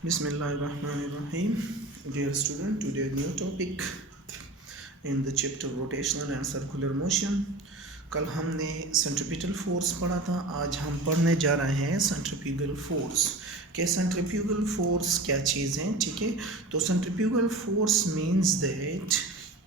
Bismillahirrahmanirrahim. Dear student, today new topic in the chapter rotational and circular motion. कल हमने centripetal force पढ़ा था, आज हम पढ़ने जा रहे हैं सेंट्रीफ्यूगल फोर्स। कि सेंट्रीफ्यूगल फोर्स क्या चीज़ है, ठीक है। तो सेंट्रीफ्यूगल फोर्स मीन्स दैट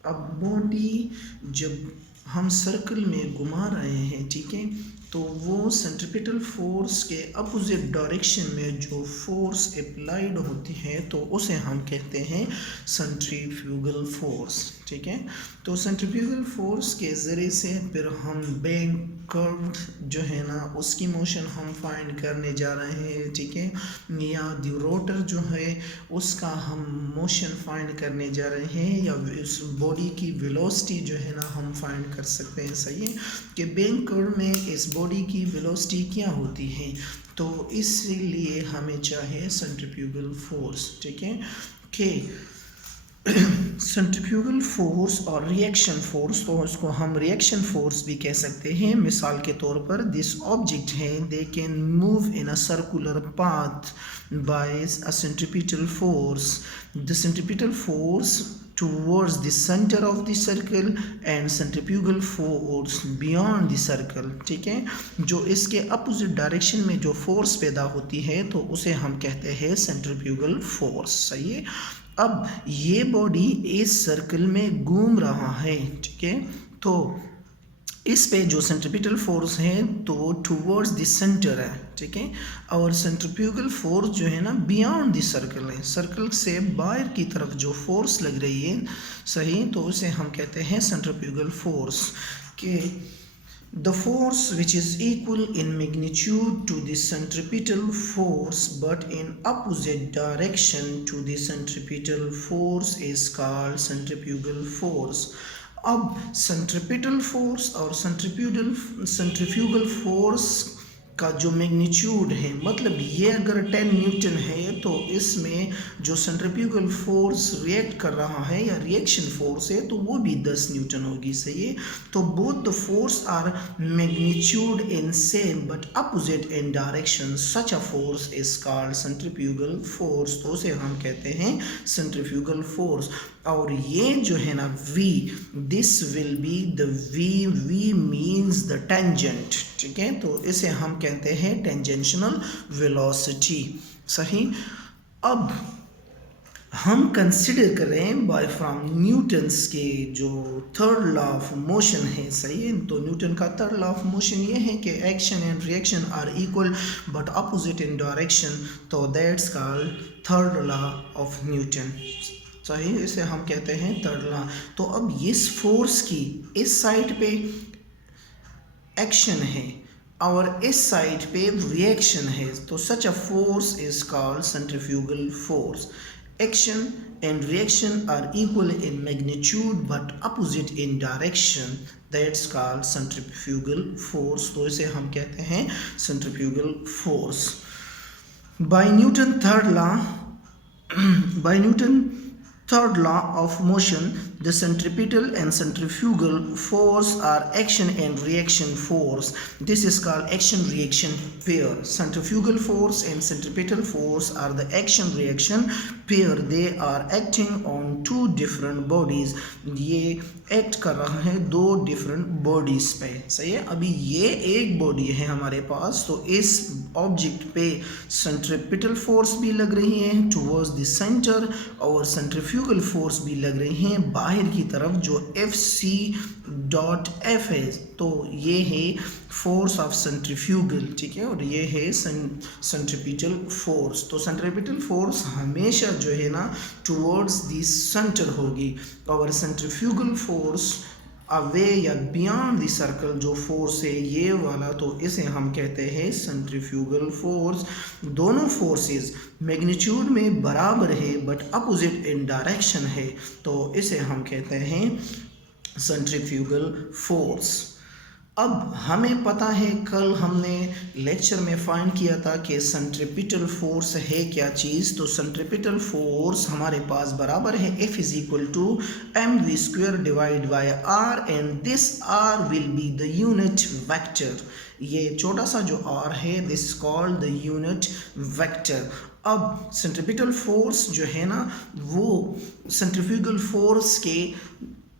अब बॉडी जब हम सर्कल में घुमा रहे हैं, ठीक है, तो वो सेंट्रीपिटल फोर्स के अपोजिट डायरेक्शन में जो फोर्स अप्लाइड होती है तो उसे हम कहते हैं सेंट्रीफ्यूगल फोर्स, ठीक है। तो सेंट्रीफ्यूगल फोर्स के ज़रिए से फिर हम बैंक कर्व जो है ना उसकी मोशन हम फाइंड करने जा रहे हैं, ठीक है, या द रोटर जो है उसका हम मोशन फाइंड करने जा रहे हैं, या उस बॉडी की वेलोसिटी जो है ना हम फाइंड कर सकते हैं। सही है कि बैंक कर्व में इस बॉडी की वेलोसिटी क्या होती है, तो इसलिए हमें चाहिए सेंट्रीफ्यूगल फोर्स, ठीक है। कि सेंट्रीफ्यूगल फोर्स और रिएक्शन फोर्स, तो उसको हम रिएक्शन फोर्स भी कह सकते हैं। मिसाल के तौर पर दिस ऑब्जेक्ट है, they can move in a circular path by a centripetal force, the centripetal force towards the center of the circle and centrifugal force beyond the circle, ठीक है। जो इसके अपोजिट डायरेक्शन में जो फोर्स पैदा होती है तो उसे हम कहते हैं सेंट्रीफ्यूगल फोर्स। सही है। अब ये बॉडी इस सर्कल में घूम रहा है, ठीक है, तो इस पे जो सेंट्रीपिटल फोर्स है तो टूवर्ड्स द सेंटर है, ठीक है, और सेंट्रीफ्यूगल फोर्स जो है ना बियॉन्ड द सर्कल है, सर्कल से बाहर की तरफ जो फोर्स लग रही है, सही, तो उसे हम कहते हैं सेंट्रीफ्यूगल फोर्स। के the force which is equal in magnitude to the centripetal force but in opposite direction to the centripetal force is called centrifugal force। अब सेंट्रीपिटल फोर्स और सेंट्रीफ्यूगल फोर्स का जो मैग्नीट्यूड है, मतलब ये अगर 10 न्यूटन है तो इसमें जो सेंट्रीफ्यूगल फोर्स रिएक्ट कर रहा है या रिएक्शन फोर्स है तो वो भी 10 न्यूटन होगी। सही है। तो both the force are magnitude in same but opposite in direction, such a force is called centrifugal force, तो उसे हम कहते हैं सेंट्रीफ्यूगल फोर्स। और ये जो है ना V, this will be the V means the tangent, ठीक है, तो इसे हम कहते हैं टेंजेंशनल वेलोसिटी। सही। अब हम कंसिडर कर रहे हैं बाय फ्रॉम न्यूटन्स के जो थर्ड लॉ ऑफ मोशन है। सही है। तो न्यूटन का थर्ड लॉ ऑफ मोशन ये है कि action and reaction are equal but opposite in direction, तो that's called third law of Newton. सही, इसे हम कहते हैं थर्ड लॉ। तो अब इस फोर्स की इस साइड पे एक्शन है और इस साइड पे रिएक्शन है, तो such a force is called centrifugal force. Action and reaction are equal in magnitude but opposite in direction, that's called centrifugal force, तो इसे हम कहते हैं centrifugal force. By Newton third law of motion, the centripetal and centrifugal force are action and reaction force. This is called action reaction pair. Centrifugal force and centripetal force are the action reaction pair. They are acting on two different bodies. ये act कर रहा है दो different bodies पे। सही है। अभी ये एक बॉडी है हमारे पास, तो इस ऑब्जेक्ट पे सेंट्रीपिटल फोर्स भी लग रही है टुवर्ड्स द सेंटर और सेंट्रीफ्यूगल फोर्स भी लग रही हैं बाहर की तरफ जो Fc.F है, तो ये है फोर्स ऑफ सेंट्रीफ्यूगल, ठीक है, और ये है सेंट्रीपिटल फोर्स। तो सेंट्रीपिटल फोर्स हमेशा जो है ना टुवर्ड्स द सेंटर होगी और सेंट्रीफ्यूगल फोर्स अवे या बियॉन्ड द सर्कल जो फोर्स है ये वाला, तो इसे हम कहते हैं सेंट्रीफ्यूगल फोर्स। दोनों फोर्सेस मैग्नीट्यूड में बराबर है बट अपोजिट इन डायरेक्शन है, तो इसे हम कहते हैं सेंट्रीफ्यूगल फोर्स। अब हमें पता है कल हमने लेक्चर में फाइंड किया था कि सेंट्रीपिटल फोर्स है क्या चीज़, तो सेंट्रीपिटल फोर्स हमारे पास बराबर है F is equal to mv² divide by r and this r will be the unit vector. ये छोटा सा जो r है this called the unit vector. अब सेंट्रीपिटल फोर्स जो है ना वो सेंट्रीफ्यूगल फोर्स के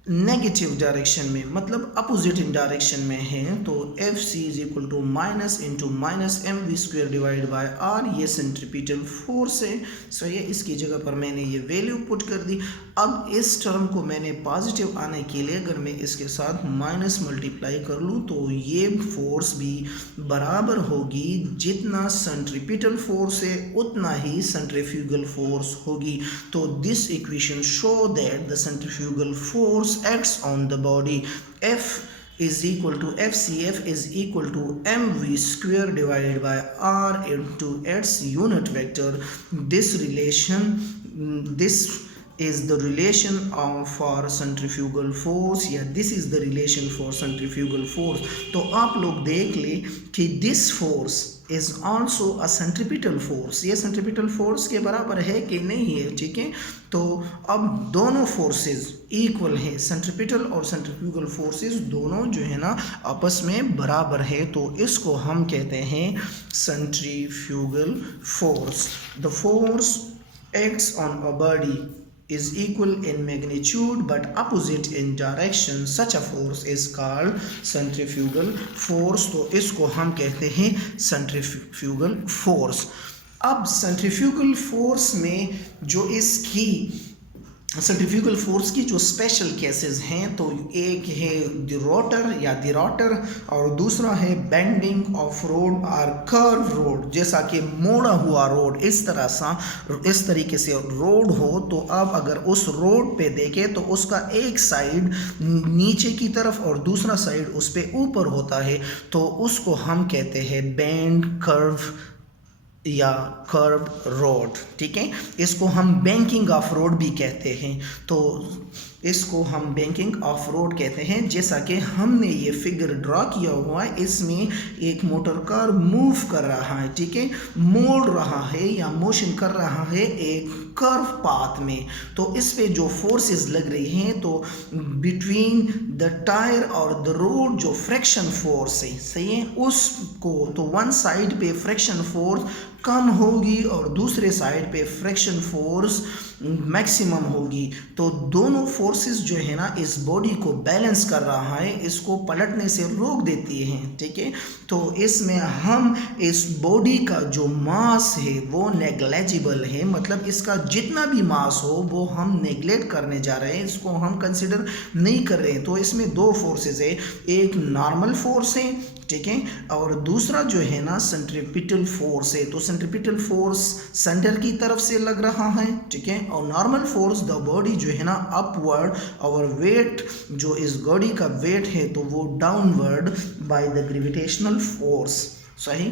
नेगेटिव डायरेक्शन में, मतलब अपोजिट इन डायरेक्शन में है, तो F C is equal to minus into minus M V square divide by R, ये सेंट्रीपिटल फोर्स है। सो ये इसकी जगह पर मैंने ये वैल्यू पुट कर दी। अब इस टर्म को मैंने पॉजिटिव आने के लिए अगर मैं इसके साथ माइनस मल्टीप्लाई कर लूँ तो ये फोर्स भी बराबर होगी, जितना सेंट्रीपिटल फोर्स है उतना ही सेंट्रीफ्यूगल फोर्स होगी। तो this equation show that the centrifugal force acts on the body F is equal to FCF is equal to mv square divided by r into its unit vector. This relation, this is the relation for centrifugal force, या this is the relation for centrifugal force। तो आप लोग देख ले कि this force is also a centripetal force, ये centripetal force के बराबर है कि नहीं है, ठीक है। तो अब दोनों फोर्सेस इक्वल है, सेंट्रीपिटल और सेंट्रीफ्यूगल फोर्सेस दोनों जो है ना आपस में बराबर है, तो इसको हम कहते हैं centrifugal force. The force acts on a body is equal in magnitude but opposite in direction, such a force is called centrifugal force। तो इसको हम कहते हैं centrifugal force। अब centrifugal force में जो इसकी सेंट्रीफ्यूगल फोर्स की जो स्पेशल केसेस हैं, तो एक है द रोटर या द रोटर, और दूसरा है बेंडिंग ऑफ रोड और कर्व रोड, जैसा कि मोड़ा हुआ रोड, इस तरीके से रोड हो। तो अब अगर उस रोड पे देखें तो उसका एक साइड नीचे की तरफ और दूसरा साइड उस पे ऊपर होता है, तो उसको हम कहते हैं बेंड कर्व या कर्व्ड रोड, ठीक है। इसको हम बैंकिंग ऑफ रोड भी कहते हैं, तो इसको हम बैंकिंग ऑफ रोड कहते हैं। जैसा कि हमने ये फिगर ड्रॉ किया हुआ है, इसमें एक मोटर कार मूव कर रहा है, ठीक है, मोड़ रहा है या मोशन कर रहा है एक कर्व पाथ में। तो इस पे जो फोर्सेस लग रही हैं, तो बिटवीन द टायर और द रोड जो फ्रिक्शन फोर्स है, सही है, उसको तो वन साइड पे फ्रिक्शन फोर्स कम होगी और दूसरे साइड पे फ्रिक्शन फोर्स मैक्सिमम होगी। तो दोनों फोर्सेस जो है ना इस बॉडी को बैलेंस कर रहा है, इसको पलटने से रोक देती हैं, ठीक है। तो इसमें हम इस बॉडी का जो मास है वो नेग्लेजिबल है, मतलब इसका जितना भी मास हो वो हम नेग्लेक्ट करने जा रहे हैं, इसको हम कंसिडर नहीं कर रहे हैं। तो इसमें दो फोर्सेस है, एक नॉर्मल फोर्स है, ठीक है, और दूसरा जो है ना सेंट्रीपिटल फोर्स है। तो सेंट्रीपिटल फोर्स सेंटर की तरफ से लग रहा है, ठीक है, और नॉर्मल फोर्स द बॉडी जो है ना अपवर्ड, और वेट जो इस बॉडी का वेट है तो वो downward by the gravitational force, सही।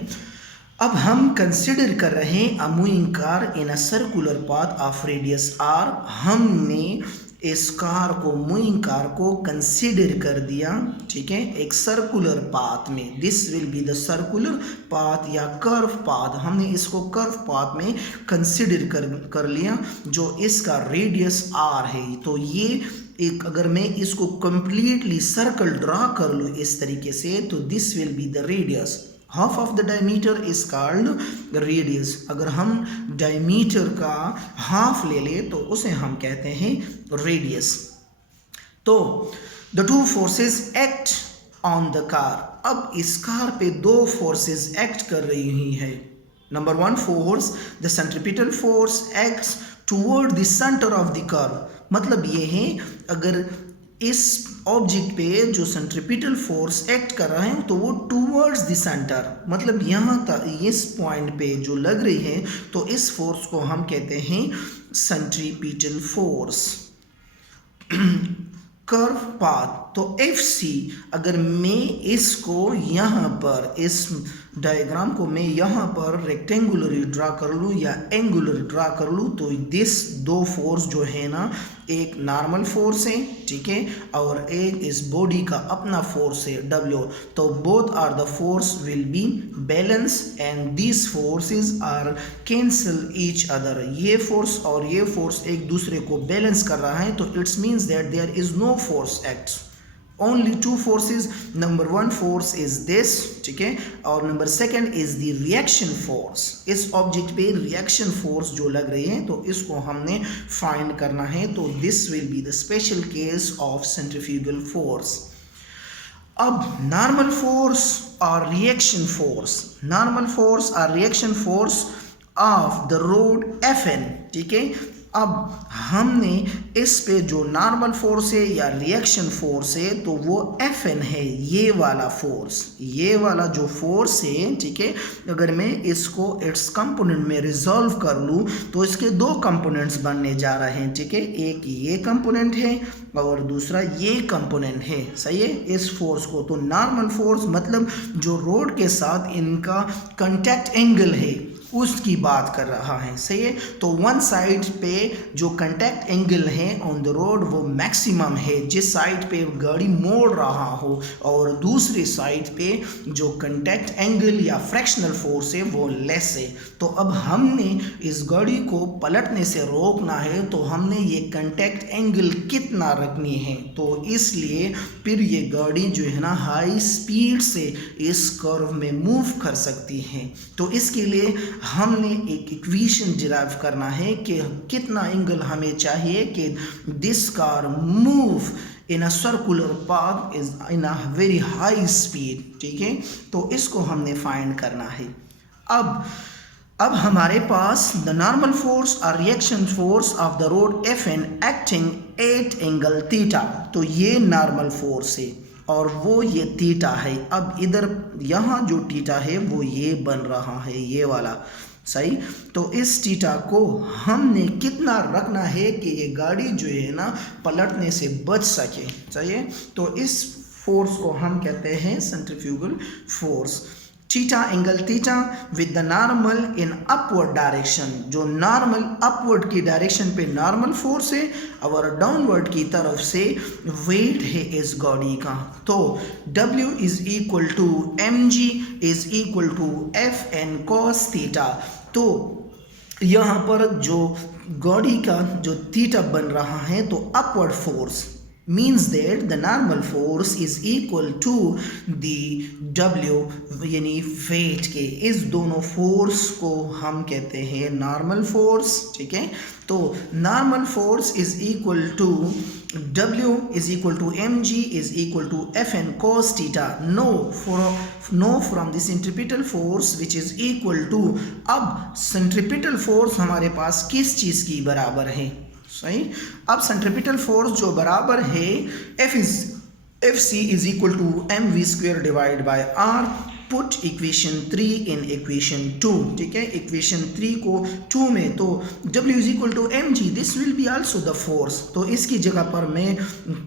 अब हम कंसिडर कर रहे हैं a moving car in a circular path of radius R. हमने इस कार को, मूविंग कार को कंसिडर कर दिया, ठीक है, एक सर्कुलर पाथ में। This will be the circular path या कर्व पाथ। हमने इसको कर्व पाथ में कंसिडर कर लिया, जो इसका रेडियस आर है। तो ये एक, अगर मैं इसको कंप्लीटली सर्कल ड्रा कर लूँ इस तरीके से, तो this will be the radius. Half of the diameter is called radius. अगर हम डायमीटर का हाफ ले ले तो उसे हम कहते हैं रेडियस। तो the two forces act on the car. अब इस कार पे दो फोर्सेस एक्ट कर रही हैं। Number one force, the centripetal force acts toward the centre of the curve. मतलब ये है, अगर इस ऑब्जेक्ट पे जो सेंट्रीपिटल फोर्स एक्ट कर रहा है तो वो टूवर्ड्स द सेंटर, मतलब यहाँ तक इस पॉइंट पे जो लग रही है, तो इस फोर्स को हम कहते हैं सेंट्रीपिटल फोर्स। कर्व पाथ, तो एफ सी, अगर मैं इसको यहाँ पर, इस डायग्राम को मैं यहाँ पर रेक्टेंगुलरली ड्रा कर लूँ या एंगुलर ड्रा कर लूँ, तो दिस दो फोर्स जो है ना, एक नॉर्मल फोर्स है, ठीक है, और एक इस बॉडी का अपना फोर्स है W। तो both are the force will be balance and these forces are cancel each other. ये फोर्स और ये फोर्स एक दूसरे को बैलेंस कर रहा है, तो it's means that there is no force acts only two forces, number one force is this, ठीक है, और number second is the reaction force. इस ऑब्जेक्ट पे रिएक्शन फोर्स जो लग रही है तो इसको हमने फाइंड करना है। तो this will be the special case of centrifugal force. अब नॉर्मल फोर्स और रिएक्शन फोर्स, नॉर्मल फोर्स और reaction force of the road Fn, ठीक है। अब हमने इस पे जो नॉर्मल फोर्स है या रिएक्शन फोर्स है तो वो Fn है, ये वाला फोर्स, ये वाला जो फोर्स है, ठीक है। अगर मैं इसको इट्स कंपोनेंट में रिजॉल्व कर लूँ तो इसके दो कंपोनेंट्स बनने जा रहे हैं, ठीक है। एक ये कंपोनेंट है और दूसरा ये कंपोनेंट है, सही है। इस फोर्स को तो नॉर्मल फोर्स मतलब जो रोड के साथ इनका कांटेक्ट एंगल है उसकी बात कर रहा है, सही है। तो वन साइड पे जो कांटेक्ट एंगल है ऑन द रोड वो मैक्सिमम है जिस साइड पे गाड़ी मोड़ रहा हो, और दूसरी साइड पे जो कांटेक्ट एंगल या फ्रैक्शनल फोर्स है वो लेस है। तो अब हमने इस गाड़ी को पलटने से रोकना है तो हमने ये कांटेक्ट एंगल कितना रखनी है, तो इसलिए फिर ये गाड़ी जो है ना हाई स्पीड से इस कर्व में मूव कर सकती है। तो इसके लिए हमने एक इक्वेशन डिराइव करना है कि कितना एंगल हमें चाहिए कि this car move in a circular path is in a very high speed, ठीक है। तो इसको हमने फाइंड करना है। अब हमारे पास द नॉर्मल फोर्स और reaction force of the road Fn acting at angle theta, तो ये नॉर्मल फोर्स है और वो ये थीटा है। अब इधर यहाँ जो थीटा है वो ये बन रहा है, ये वाला, सही। तो इस थीटा को हमने कितना रखना है कि ये गाड़ी जो है ना पलटने से बच सके, सही है। तो इस फोर्स को हम कहते हैं centrifugal force. Theta angle theta with the normal in upward direction, जो नॉर्मल अपवर्ड की डायरेक्शन पे नॉर्मल फोर्स है और डाउनवर्ड की तरफ से वेट है इस गाड़ी का। तो W is equal to mg is equal to Fn cos theta. तो यहाँ पर जो गाड़ी का जो थीटा बन रहा है तो upward force means that the normal force is equal to the W, यानी वेट के। इस दोनों फोर्स को हम कहते हैं नॉर्मल फोर्स, ठीक है। तो normal force is equal to W is equal to mg is equal to Fn cos theta. No from the centripetal force which is equal to, अब सेंट्रीपिटल फोर्स हमारे पास किस चीज़ की बराबर है, सही। अब सेंट्रीपिटल फोर्स जो बराबर है Fc is equal to mv square divide by r। Put equation 3 in equation 2, ठीक है। इक्वेशन 3 को 2 में, तो W is equal to mg, this will be also the force. तो इसकी जगह पर मैं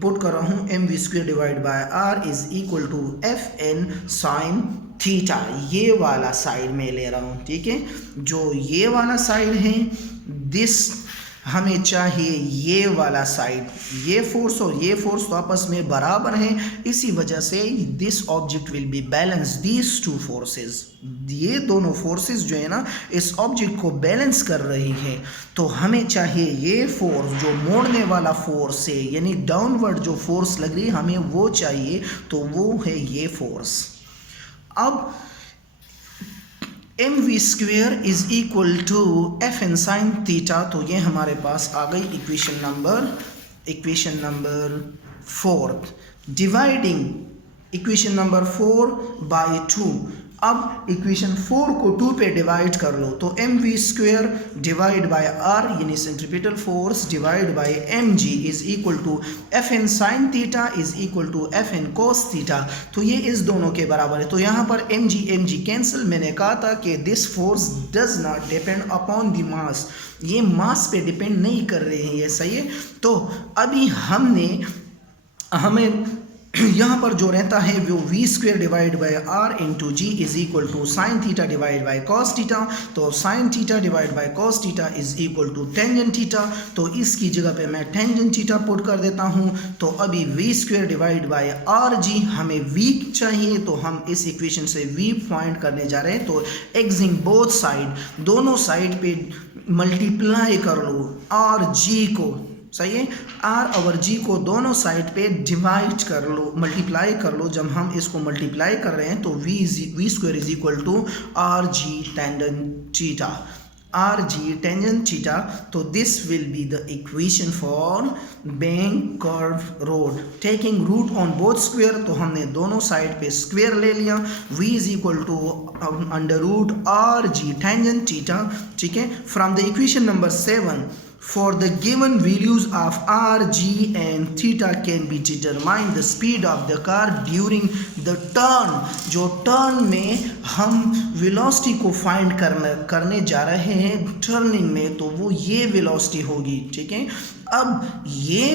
पुट कर रहा हूँ mv square divide by r is equal to Fn sine theta. ये वाला साइड में ले रहा हूँ, ठीक है। जो ये वाला साइड है दिस हमें चाहिए ये वाला साइड। ये फोर्स और ये फोर्स तो आपस में बराबर हैं, इसी वजह से this object will be balance these two forces. ये दोनों फोर्सेस जो है ना इस ऑब्जेक्ट को बैलेंस कर रही है। तो हमें चाहिए ये फोर्स जो मोड़ने वाला फोर्स है, यानी डाउनवर्ड जो फोर्स लग रही है हमें वो चाहिए, तो वो है ये फोर्स। अब mv square is equal to Fn sine theta, तो ये हमारे पास आ गई equation number 4। Dividing equation number 4 by 2। अब इक्वेशन 4 को 2 पे डिवाइड कर लो तो mv square divide by r यानी centripetal force divide by mg is equal to Fn sine theta is equal to Fn cos theta. तो ये इस दोनों के बराबर है। तो यहाँ पर mg कैंसिल। मैंने कहा था कि this force does not depend upon the mass, ये मास पे डिपेंड नहीं कर रहे हैं, ये सही है। तो अभी हमें यहाँ पर जो रहता है वो v square divide by r into G is equal to sine theta divide by cos theta. तो sine theta divide by cos theta is equal to tangent theta. तो इसकी जगह पे मैं टेंजेंट थीटा पुट कर देता हूँ। तो अभी v square divide by R G, हमें v चाहिए तो हम इस इक्वेशन से v फाइंड करने जा रहे हैं। तो एक्सिंग बोथ साइड, दोनों साइड पे मल्टीप्लाई कर लो आर जी को, सही है। आर और जी को दोनों साइड पे डिवाइड कर लो, मल्टीप्लाई कर लो। जब हम इसको मल्टीप्लाई कर रहे हैं तो V square is equal to R G tangent theta, R G tangent theta. तो this will be the equation for bank curve road. Taking root on both square, तो हमने दोनों साइड पे स्क्वायर ले लिया। v इज इक्वल टू under root R G tangent theta, ठीक है। From the equation number 7, for the given values of r, g and theta can be determined the speed of the car during the turn। जो turn में हम velocity को find करने जा रहे हैं टर्निंग में, तो वो ये वेलोसिटी होगी, ठीक है। अब ये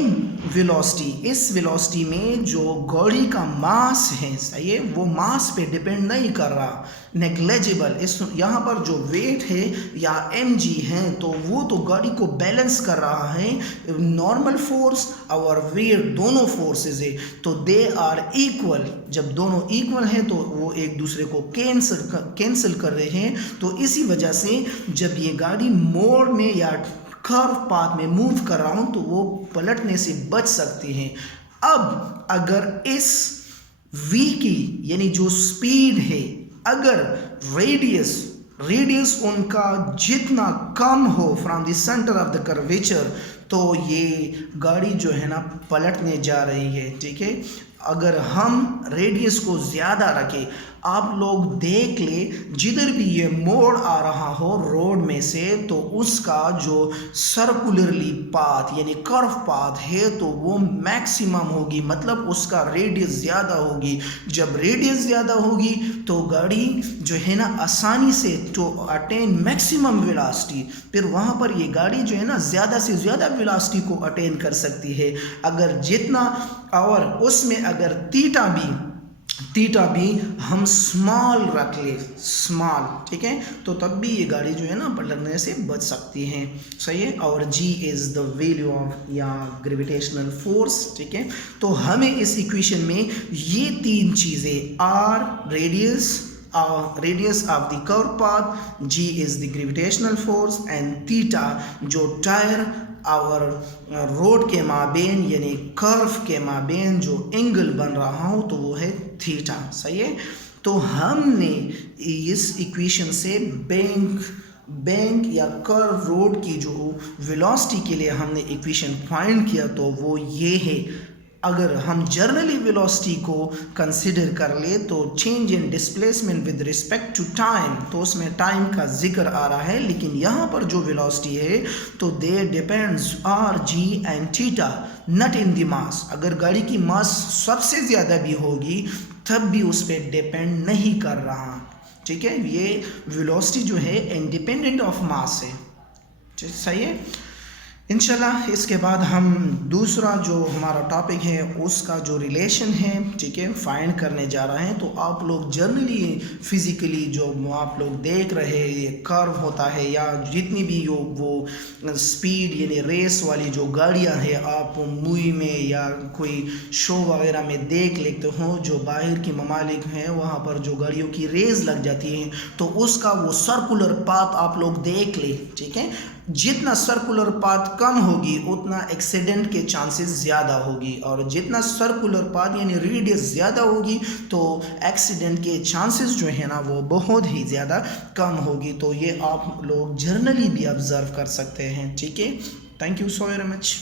वेलोसिटी, इस वेलोसिटी में जो गाड़ी का मास है, सही है, वो मास पे डिपेंड नहीं कर रहा, नेग्लेजिबल। इस यहाँ पर जो वेट है या mg है, तो वो तो गाड़ी को बैलेंस कर रहा है। नॉर्मल फोर्स और वेट दोनों फोर्सेस है, तो दे आर इक्वल। जब दोनों इक्वल हैं तो वो एक दूसरे को कैंसिल कर रहे हैं। तो इसी वजह से जब ये गाड़ी मोड़ में या कर्व पाथ में मूव कर रहा हूँ तो वो पलटने से बच सकती हैं। अब अगर इस v की यानी जो स्पीड है, अगर रेडियस उनका जितना कम हो from the centre of the curvature, तो ये गाड़ी जो है ना पलटने जा रही है, ठीक है। अगर हम रेडियस को ज़्यादा रखें, आप लोग देख ले जिधर भी ये मोड़ आ रहा हो रोड में से, तो उसका जो सर्कुलरली पाथ यानी कर्व पाथ है तो वो मैक्सिमम होगी, मतलब उसका रेडियस ज़्यादा होगी। जब रेडियस ज़्यादा होगी तो गाड़ी जो है ना आसानी से टू अटेन मैक्सिमम वेलोसिटी, फिर वहाँ पर ये गाड़ी जो है ना ज़्यादा से ज़्यादा वेलोसिटी को अटेन कर सकती है। अगर जितना, और उसमें अगर थीटा भी हम स्मॉल रख ले, स्मॉल, ठीक है, तो तब भी ये गाड़ी जो है ना पलटने से बच सकती है, सही है। और g is the value of या ग्रेविटेशनल फोर्स, ठीक है। तो हमें इस इक्वेशन में ये तीन चीज़ें, r radius of the curve path, g is the gravitational force and theta जो टायर और रोड के माबेन यानी कर्व के माबेन जो एंगल बन रहा हो तो वो है थीटा, सही है। तो हमने इस इक्वेशन से बैंक या कर्व रोड की जो वेलोसिटी के लिए हमने इक्वेशन फाइंड किया तो वो ये है। अगर हम जर्नली वेलोसिटी को कंसिडर कर ले तो change in displacement with respect to time, तो उसमें टाइम का जिक्र आ रहा है, लेकिन यहाँ पर जो वेलोसिटी है तो they depends R G and theta not in the mass. अगर गाड़ी की मास सबसे ज़्यादा भी होगी तब भी उस पर डिपेंड नहीं कर रहा, ठीक है। ये वेलोसिटी जो है इंडिपेंडेंट ऑफ मास है, सही है। इंशाल्लाह इसके बाद हम दूसरा जो हमारा टॉपिक है उसका जो रिलेशन है, ठीक है, फाइंड करने जा रहे हैं। तो आप लोग जनरली फिज़िकली जो आप लोग देख रहे हैं ये कर्व होता है या जितनी भी वो स्पीड यानी रेस वाली जो गाड़ियां हैं आप मूवी में या कोई शो वगैरह में देख लेते हो, जो बाहर की ममालिक हैं वहाँ पर जो गाड़ियों की रेस लग जाती है तो उसका वो सर्कुलर पाथ आप लोग देख ले, ठीक है। जितना सर्कुलर पाथ कम होगी उतना एक्सीडेंट के चांसेस ज़्यादा होगी, और जितना सर्कुलर पाथ यानी रेडियस ज़्यादा होगी तो एक्सीडेंट के चांसेस जो है ना वो बहुत ही ज़्यादा कम होगी। तो ये आप लोग जर्नली भी ऑब्ज़र्व कर सकते हैं, ठीक है। Thank you so very much.